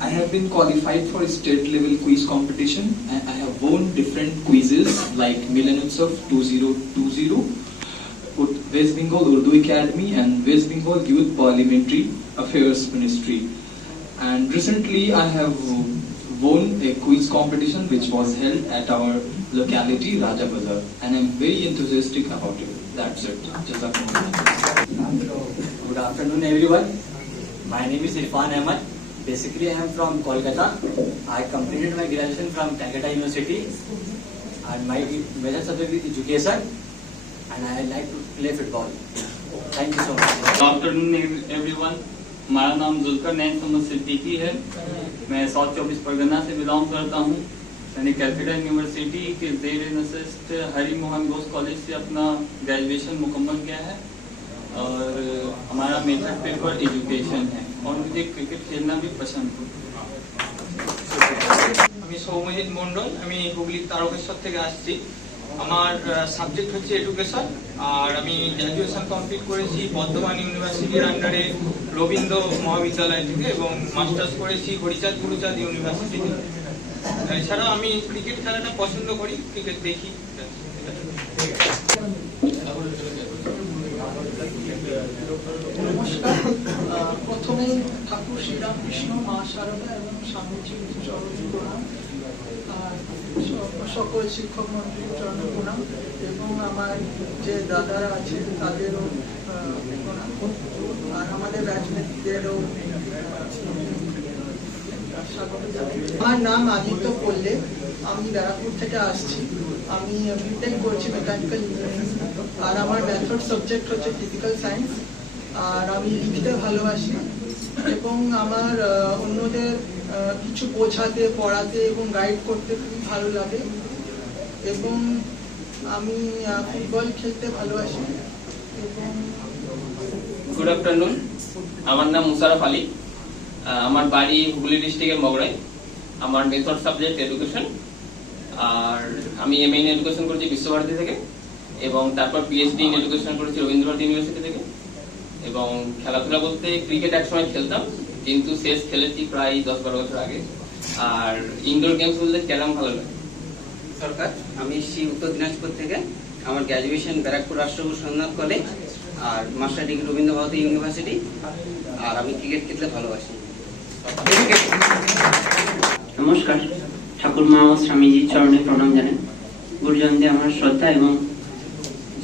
I have been qualified for state level quiz competition, and I have won different quizzes like Milan Utsav 2020, West Bengal Urdu Academy and West Bengal Youth Parliamentary Affairs Ministry. And recently I have won a quiz competition which was held at our locality Raja Bazar, and I am very enthusiastic about it. That's it. Jazakumullah. Good afternoon everyone. My name is Irfan Ahmad. Basically I am from Kolkata. I completed my graduation from Calcutta University, and my major subject is education, and I like to play football. Thank you so much. Good afternoon everyone. हमारा नाम जुल्कर नैन मोहम्मद सिद्दीकी है. मैं south 24 Pargana से belong करता हूँ. मैंने Calcutta university के जेर नशिस्ट हरी मोहन बोस कॉलेज से अपना ग्रेजुएशन मुकम्मल किया है, और हमारा मेजर पेपर एजुकेशन है, और मुझे क्रिकेट खेलना भी पसंद है. আমি সৌমজিৎ মন্ডল, আমি হুগলির তারকেশ্বর থেকে আসছি. আমার সাবজেক্ট হচ্ছে এডুকেশন, আর আমি গ্র্যাজুয়েশন কমপ্লিট করেছি বর্ধমান ইউনিভার্সিটির আন্ডারে রবীন্দ্র মহাবিদ্যালয় থেকে, এবং মাস্টার্স করেছি হরিচাঁদ গুরুচাঁদ ইউনিভার্সিটি থেকে. এছাড়াও আমি ক্রিকেট খেলাটা পছন্দ করি, ক্রিকেট দেখি. নমস্কার. প্রথমেই ঠাকুর শ্রীরামকৃষ্ণ, মা শারদা এবং স্বামীজি চরণে প্রণাম, আর সকল শিক্ষক মন্ডলীর চরণে প্রণাম, এবং আমার যে দাদারা আছে তাদেরও প্রণাম, আর আমাদের ব্যাচমেটদেরও স্বাগত জানাই. আমার নাম আদিত্য পল্লে, আমি ব্যারাকপুর থেকে আসছি. আমি বিটেক করছি মেকানিক্যাল ইঞ্জিনিয়ারিং, আর আমার মেথড সাবজেক্ট হচ্ছে ফিজিক্যাল সায়েন্স, আর আমি লিখতে ভালোবাসি, এবং আমার অন্যদের কিছু বোঝাতে, পড়াতে এবং গাইড করতে খুবই ভালো লাগে, এবং আমি ফুটবল খেলতে ভালোবাসি. এবং গুড আফটারনুন, আমার নাম মুশারফ আলী, আমার বাড়ি হুগলি ডিস্ট্রিক্টের মগরায়. আমার মেথড সাবজেক্ট এডুকেশন, আর আমি এমএ ইন এডুকেশন করেছি বিশ্বভারতী থেকে, এবং তারপর পিএইচডি ইন এডুকেশন করেছি রবীন্দ্রভারতী ইউনিভার্সিটি থেকে. এবং খেলাধুলা বলতে ক্রিকেট একসময় খেলতাম, কিন্তু শেষ খেলেছি প্রায় 10-12 বছর আগে. আর ইনডোর গেমস বলতে ক্যারাম ভালো লাগে. সরকার, আমি এসেছি উত্তর দিনাজপুর থেকে. আমার গ্র্যাজুয়েশন ব্যারাকপুর রাষ্ট্রগুরু সোমনাথ কলেজ, আর মাস্টার ডিগ্রি রবীন্দ্রভারতী ইউনিভার্সিটি, আর আমি ক্রিকেট খেলতে ভালোবাসি. নমস্কার. ঠাকুর মা ও স্বামীজির চরণে প্রণাম জানাই. গুরুজনদের আমার শ্রদ্ধা এবং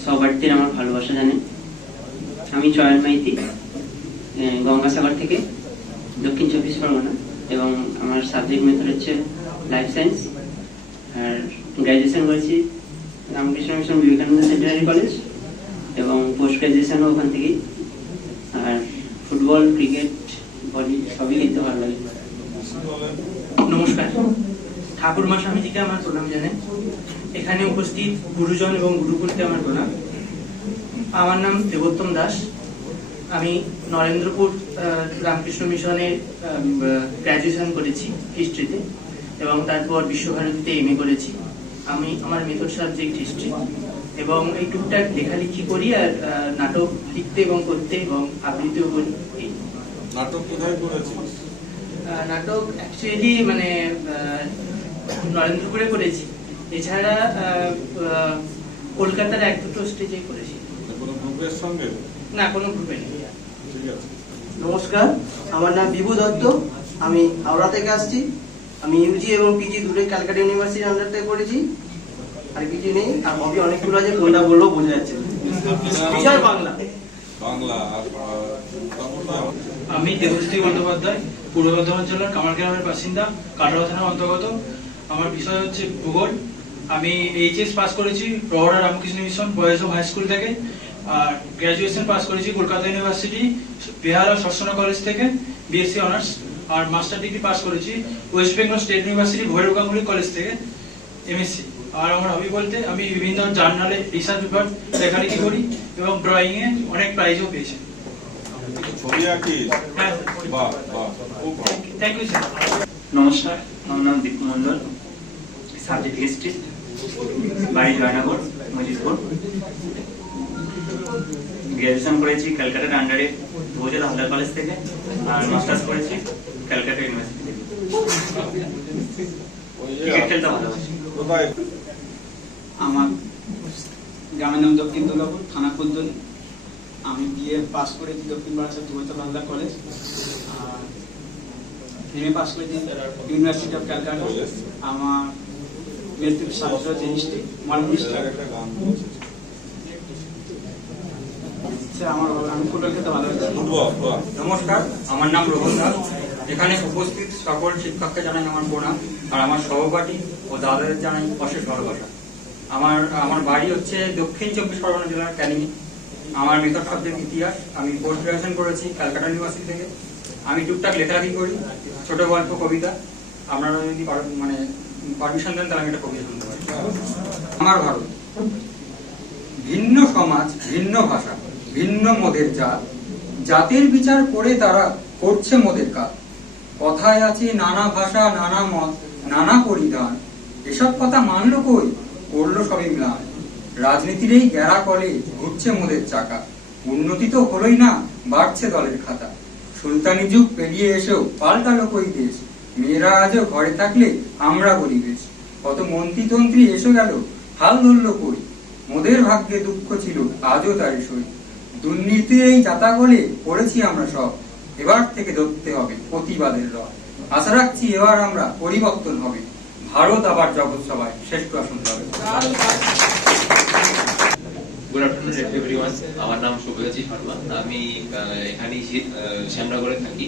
সবার্থীর আমার ভালোবাসা জানাই. আমি চয়ন মাইতি, গঙ্গাসাগর থেকে, দক্ষিণ 24 পরগনা, এবং আমার সাবজেক্ট মেথড হচ্ছে লাইফ সায়েন্স, আর গ্র্যাজুয়েশন করেছি রামকৃষ্ণ মিশন বিবেকানন্দ সেন্টারি কলেজ, এবং পোস্ট গ্র্যাজুয়েশনও ওখান থেকেই. আর ফুটবল, ক্রিকেট, ভলি সবই খেলতে ভালো লাগে. নমস্কার. ঠাকুর মা স্বামীজিকে আমার প্রণাম জানাই. এখানে উপস্থিত গুরুজন এবং গুরুকুলকে আমার প্রণাম. আমার নাম দেবোত্তম দাস. আমি নরেন্দ্রপুর রামকৃষ্ণ মিশনে গ্র্যাজুয়েশন করেছি হিস্ট্রিতে, এবং তারপর বিশ্বভারতীতে এমএ করেছি. আমার মেথড সাবজেক্ট হিস্ট্রি, এবং এই টুকটাক লেখালেখি করি, আর নাটক লিখতে এবং করতে এবং আবৃত্তিও করি. নাটক কোথায় করেছিস? নাটক অ্যাকচুয়ালি মানে নরেন্দ্রপুরে করেছি, এছাড়া কলকাতার 1-2 স্টেজে করেছি. কোনো গ্রুপের সঙ্গে? না, কোনো গ্রুপে নেই. ঠিক আছে. নমস্কার, আমার নাম বিভু দত্ত, আমি হাওড়া থেকে আসছি. আমি ইউজি এবং পিজি দুটো ক্যালকাটা ইউনিভার্সিটির আন্ডার থেকে করেছি. আর কিছু নেই, আর হবি অনেকগুলো আছে, কোনটা বললেও বোঝা যাচ্ছে না. বিষয় বাংলা. আমি দেবশ্রী বন্দ্যোপাধ্যায়, পূর্ব বর্ধমান জেলার কামারগ্রামের বাসিন্দা, কাটোয়া থানার অন্তর্গত. আমার বিষয় হচ্ছে ভূগোল. আমি এইচএস পাস করেছি Rahara Ramakrishna mission boys high school থেকে, আর গ্র্যাজুয়েশন পাস করেছি কলকাতা ইউনিভার্সিটি বিহার সরসনা কলেজ থেকে বিএসসি অনার্স, আর মাস্টার ডিগ্রি পাস করেছি West Bengal state university Bhairab Ganguly college থেকে এমএসসি. আর আমার হবি বলতে আমি বিভিন্ন জার্নালে রিসার্চ পেপার লেখালেখি করি, এবং ড্রয়িং এ অনেক প্রাইজও পেয়েছি. ছবি আঁকিস? বাহ বাহ, খুব ভালো। Thank you sir. নমস্কার, আমার নাম দীপু মন্ডল, সাবজেক্ট হিস্ট্রি, বাড়ি জয়নগর, মজিদপুর। গ্র্যাজুয়েশন করেছি ক্যালকাটার আন্ডারে ভোজের হালদার কলেজ থেকে, আর মাস্টার্স করেছি ক্যালকাটা ইউনিভার্সিটি থেকে। ক্রিকেট খেলতে ভালোবাসি। আমার গ্রামের নাম দক্ষিণ দুর্গাপুর, থানা কুদ্দুল। আমি বিএ পাস করেছি দক্ষিণ বারাসাত যুবচন্দ্র হালদার কলেজ, আর এমএ পাস করেছি ইউনিভার্সিটি অফ ক্যালকাটা। আমার মেট্রিক সাবজেক্ট হচ্ছে হিস্ট্রি, মডার্ন হিস্ট্রি। আমি ফুটবল খেলতে ভালোবাসি। নমস্কার, আমার নাম রোহন দাস। এখানে উপস্থিত সকল শিক্ষককে জানাই আমার প্রণাম, আর আমার সহপাঠী ও দাদাদের জানাই অশেষ ভালোবাসা। আমার বাড়ি হচ্ছে দক্ষিণ 24 পরগনা জেলার ক্যানিং। আমার মেথড সাবজেক্ট ইতিহাস। আমি পোস্ট গ্রাজুয়েশন করেছি ক্যালকাটা ইউনিভার্সিটি থেকে। আমি টুকটাক লেখালেখি করি, ছোট গল্প, কবিতা। আপনারা যদি মানে পারমিশন দেন তাহলে আমি একটা কবিতা শুনতে পারি। আমার ভারত, ভিন্ন সমাজ, ভিন্ন ভাষা, ভিন্ন মদের জাত, জাতির বিচার করে তারা করছে মোদের কাজ। কথায় আছে নানা ভাষা, নানা মত, নানা পরিধান, এসব কথা মানলো কই, করলো সবই ম্লান। রাজনীতির এই গ্যারা কলে ঘুরছে মোদের চাকা, উন্নতি তো হলোই না, বাড়ছে দলের খাতা। সুলতানি যুগ পেরিয়ে এসেও পাল্টালো কই দেশ, মেয়েরা আজও ঘরে থাকলে আমরা বলি বেশ। কত মন্ত্রী এসে গেল, হাল ধরলো কই, মোদের ভাগ্যে দুঃখ ছিল আজও তার সই। দুর্নীতি এই জাতাগলে পড়েছি আমরা সব, এবার থেকে ধরতে হবে প্রতিবাদের রব। আশা রাখছি এবার আমরা পরিবর্তন হবে, ভারত আবার জগৎ সভায় শ্রেষ্ঠ আসন পাবে। গুড আফটারনুন এভরিওয়ান, আমার নাম শুভজিৎ শর্মা। আমি এখানেই শ্যামনগরে থাকি।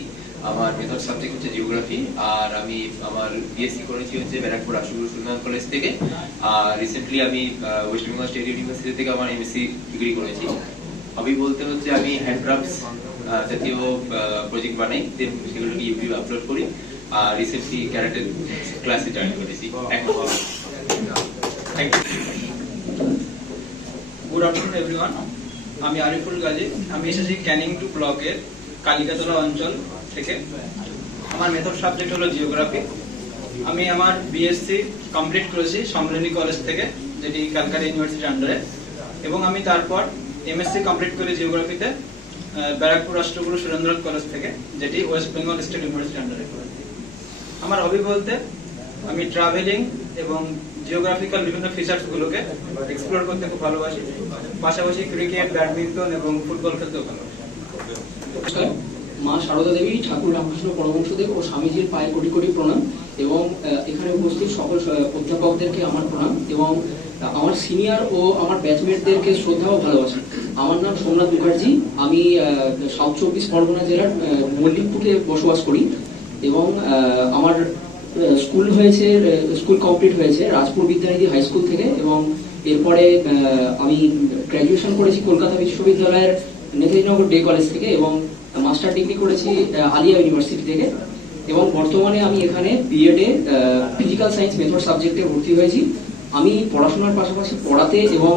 আমার মেথড সাবজেক্ট হচ্ছে জিওগ্রাফি, আর আমি আমার বিএসসি করেছি হচ্ছে ব্যারাকপুর আশুগুরু সুলতান কলেজ থেকে। আর রিসেন্টলি আমি ওয়েস্ট বেঙ্গল স্টেট ইউনিভার্সিটি থেকে আমার এমএসসি ডিগ্রি করেছি। হবি বলতে হচ্ছে আমি হ্যান্ডক্রাফটস জাতীয় প্রজেক্ট বানাই, দেন সেগুলোকে ইউটিউবে আপলোড করি। আর রিসেন্টলি ক্যারাটে ক্লাসে জয়েন করেছি। Thank you. Good afternoon everyone, আমি আরিফুল গাজী। আমি এসেছি ক্যানিং 2 ব্লকের কালিকাতলা অঞ্চল থেকে। আমার মেথড সাবজেক্ট হলো জিওগ্রাফি। আমি আমার বিএসসি কমপ্লিট করেছি সমলেনী কলেজ থেকে, যেটি ক্যালকাটা ইউনিভার্সিটির আন্ডারে, এবং আমি তারপর এমএসসি কমপ্লিট করি জিওগ্রাফিতে ব্যারাকপুর রাষ্ট্রগুরু সুরেন্দ্রনাথ কলেজ থেকে, যেটি ওয়েস্ট বেঙ্গল স্টেট ইউনিভার্সিটির আন্ডারে করেছি। আমার হবি বলতে আমি ট্রাভেলিং এবং জিওগ্রাফিক্যাল বিভিন্ন ফিচার্সগুলোকে এক্সপ্লোর করতে খুব ভালোবাসি। পাশাপাশি ক্রিকেট, ব্যাডমিন্টন এবং ফুটবল খেলতেও ভালোবাসি। মা সারদা দেবী, ঠাকুর রামকৃষ্ণ পরমহংসদেব ও স্বামীজির পায়ে কোটি কোটি প্রণাম, এবং এখানে উপস্থিত সকল অধ্যাপকদেরকে আমার প্রণাম, এবং আমার সিনিয়র ও আমার ব্যাচমেটদেরকে শ্রদ্ধা ও ভালোবাসা। আমার নাম সোমনাথ মুখার্জি। আমি সাউথ 24 পরগনা জেলার মল্লিকপুরে বসবাস করি, এবং আমার স্কুল কমপ্লিট হয়েছে রাজপুর বিদ্যানিধি হাই স্কুল থেকে, এবং এরপরে আমি গ্র্যাজুয়েশন করেছি কলকাতা বিশ্ববিদ্যালয়ের নেতাজিনগর ডে কলেজ থেকে, এবং মাস্টার ডিগ্রি করেছি আলিয়া ইউনিভার্সিটি থেকে, এবং বর্তমানে আমি এখানে বিএডে ফিজিক্যাল সায়েন্স মেথড সাবজেক্টে ভর্তি হয়েছি। আমি পড়াশোনার পাশাপাশি পড়াতে এবং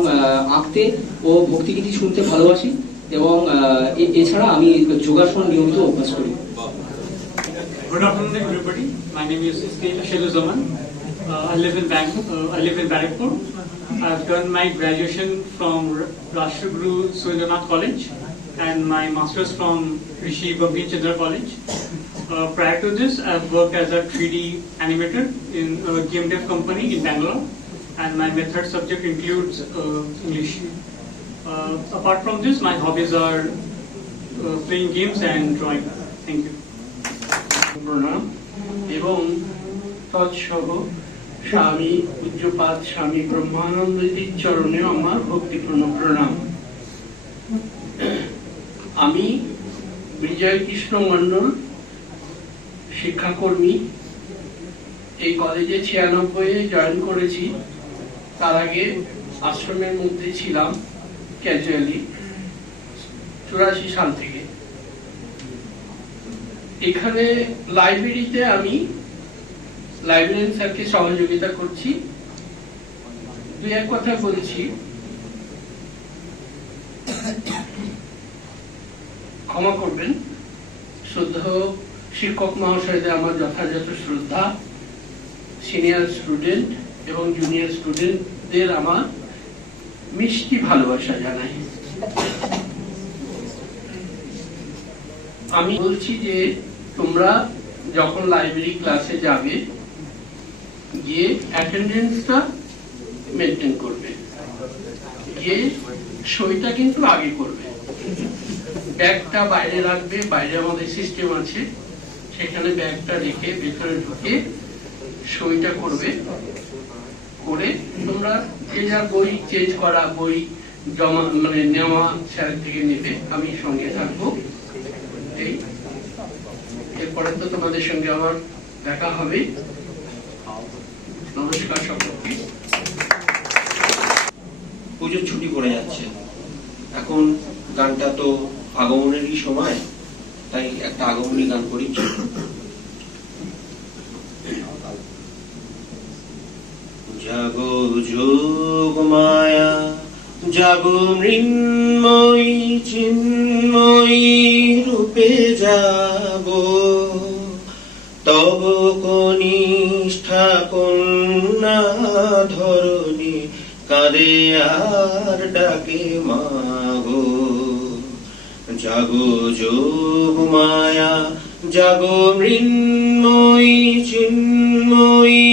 আঁকতে ও ভক্তিগীতি শুনতে ভালোবাসি, এবং এছাড়া আমি যোগাসন নিয়মিত অভ্যাস করি। Good afternoon, everybody. My name is Iskandar Sheluzaman. I live in Barakpur. I've done my graduation from Rashtraguru Surendranath College and my master's from Rishi Babin Chandra College. Prior to this, I've worked as a 3D animator in a game dev company in Bangalore, and my method subject includes English. Apart from this, my hobbies are playing games and drawing. Thank you. প্রণাম, এবং তৎসহ স্বামী পূজ্যপাদ স্বামী ব্রহ্মানন্দজির চরণে আমার ভক্তিপূর্ণ প্রণাম। আমি বিজয় কৃষ্ণ মণ্ডল, শিক্ষাকর্মী। এই কলেজে 96-এ জয়েন করেছি। তার আগে আশ্রমের মধ্যে ছিলাম ক্যাজুয়ালি 84 সাল থেকে। এখানে লাইব্রেরিতে আমি লাইব্রেরিয়ান স্যারকে সহযোগিতা করছি। দুই এক কথা বলছি। ক্ষমা করবেন। শ্রদ্ধেয় শিক্ষক মহাশয়দের আমার যথাযথ শ্রদ্ধা, সিনিয়র স্টুডেন্ট এবং জুনিয়র স্টুডেন্টদের আমার মিষ্টি ভালোবাসা জানাই। আমি বলছি যে তোমরা যখন লাইব্রেরি ক্লাসে যাবে গিয়ে অ্যাটেন্ডেন্সটা মেনটেন করবে, গিয়ে সইটা কিন্তু আগে করবে, ব্যাগটা বাইরে রাখবে, বাইরে আমাদের সিস্টেম আছে, সেখানে ব্যাগটা রেখে ভেতরে ঢুকে সইটা করবে, করে তোমরা যে যা বই চেঞ্জ করা, বই জমা মানে নেওয়া স্যার থেকে নেবে, আমি সঙ্গে থাকবো। এই এরপরে তো তোমাদের সঙ্গে আমার দেখা হবে। নমস্কার সকলকে। পুজোর ছুটি পড়ে যাচ্ছে, এখন গানটা তো আগমনেরই সময়, তাই একটা আগমনী গান করি। জাগো যোগ মায়া, জাগো মৃন্ময়ী চিন্ময়ী রূপে জাগো, তব কনিষ্ঠা কন্যা ধরণী কাঁদে আর ডাকে মাগো। জাগো যোগ মায়া, জাগো মৃন্ময়ী চিন্ময়ী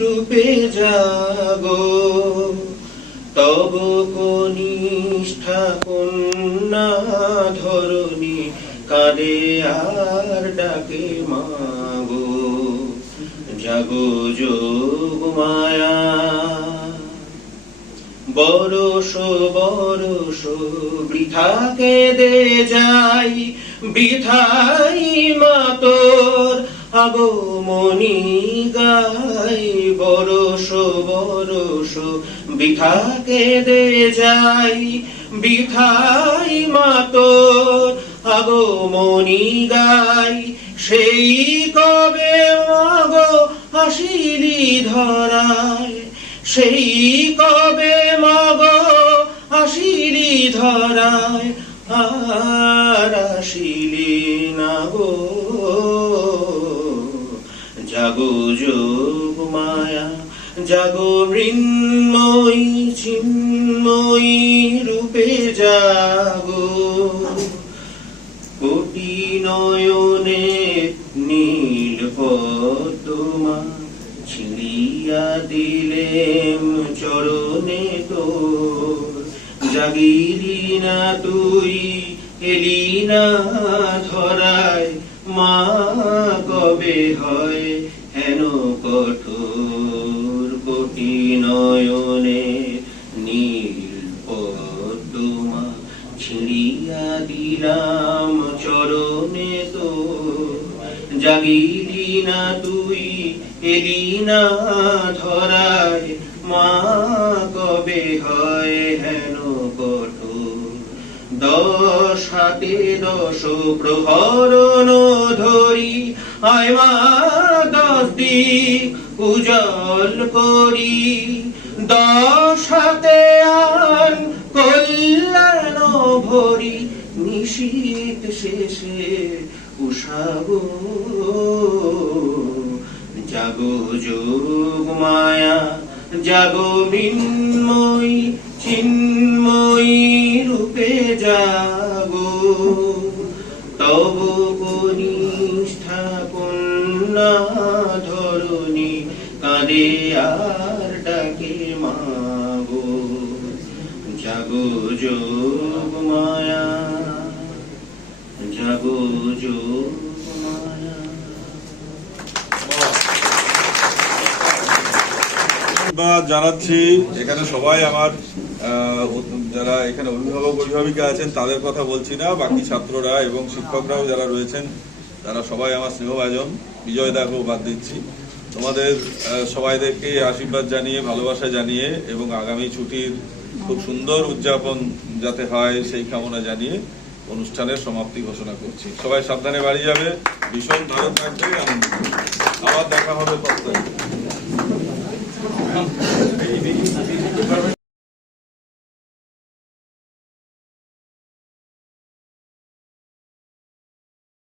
রূপে জাগো, তব কনিষ্ঠা কন্যা ধরণী কাঁদে আর ডাকে মাগো। জাগো যোগ মায়া, বরষ বরষ বৃথা কেঁদে যাই, বৃথাই মাতর আগমনী গাই। বরষ বরষ বৃথা কেঁদে যাই, বৃথাই মাতর আগমনী গাই। সেই কবে মাগো আসিলি ধরায়, সেই কবে মাগো আসিলি ধরায়, আর আসিলি না গো। জাগো যোগ মায়া, জাগো মৃন্ময়ী চিন্ময়ী রূপে জাগো, কোটি নয়নে নীল পদ্মা ছিড়িয়া দিলেম চরণে তোর। জাগিলি না তুই, এলি না ধরায়, মা কবে হয় হেন কঠোর। কোটি নয়নে নীল পদ্মা ছিড়িয়া দিলাম চরণে তোর। জাগিলি না তুই, এলি না ধরায়, মা কবে হয় হেন কঠোর। 10 হাতে 10 প্রহরণ ধরি, আয় মা 10 দিক উজ্জ্বল করি। 10 হাতে আন কল্যাণ ভরি, নিশীথ শেষে উষাগো। জাগো যোগ মায়া, জাগো মৃন্ময়ী চিন্ময়ী রূপে জাগো, তব কনিষ্ঠা কন্যা ধরণী কাঁদে আর ডাকে মাগো। জাগো যোগ মায়া, জাগো যোগ মায়া। ধন্যবাদ জানাচ্ছি। এখানে সবাই আমার যারা এখানে অভিভাবক অভিভাবিকা আছেন তাদের কথা বলছি না, বাকি ছাত্ররা এবং শিক্ষকরাও যারা রয়েছেন তারা সবাই আমার স্নেহভাজন। বিজয় দাকেও বাদ দিচ্ছি। তোমাদের সবাইদেরকে আশীর্বাদ জানিয়ে, ভালোবাসা জানিয়ে এবং আগামী ছুটির খুব সুন্দর উদযাপন যাতে হয় সেই কামনা জানিয়ে অনুষ্ঠানের সমাপ্তি ঘোষণা করছি। সবাই সাবধানে বাড়ি যাবে, ভীষণ ভালো থাকবে, আনন্দ। আবার দেখা হবে 5 তারিখে।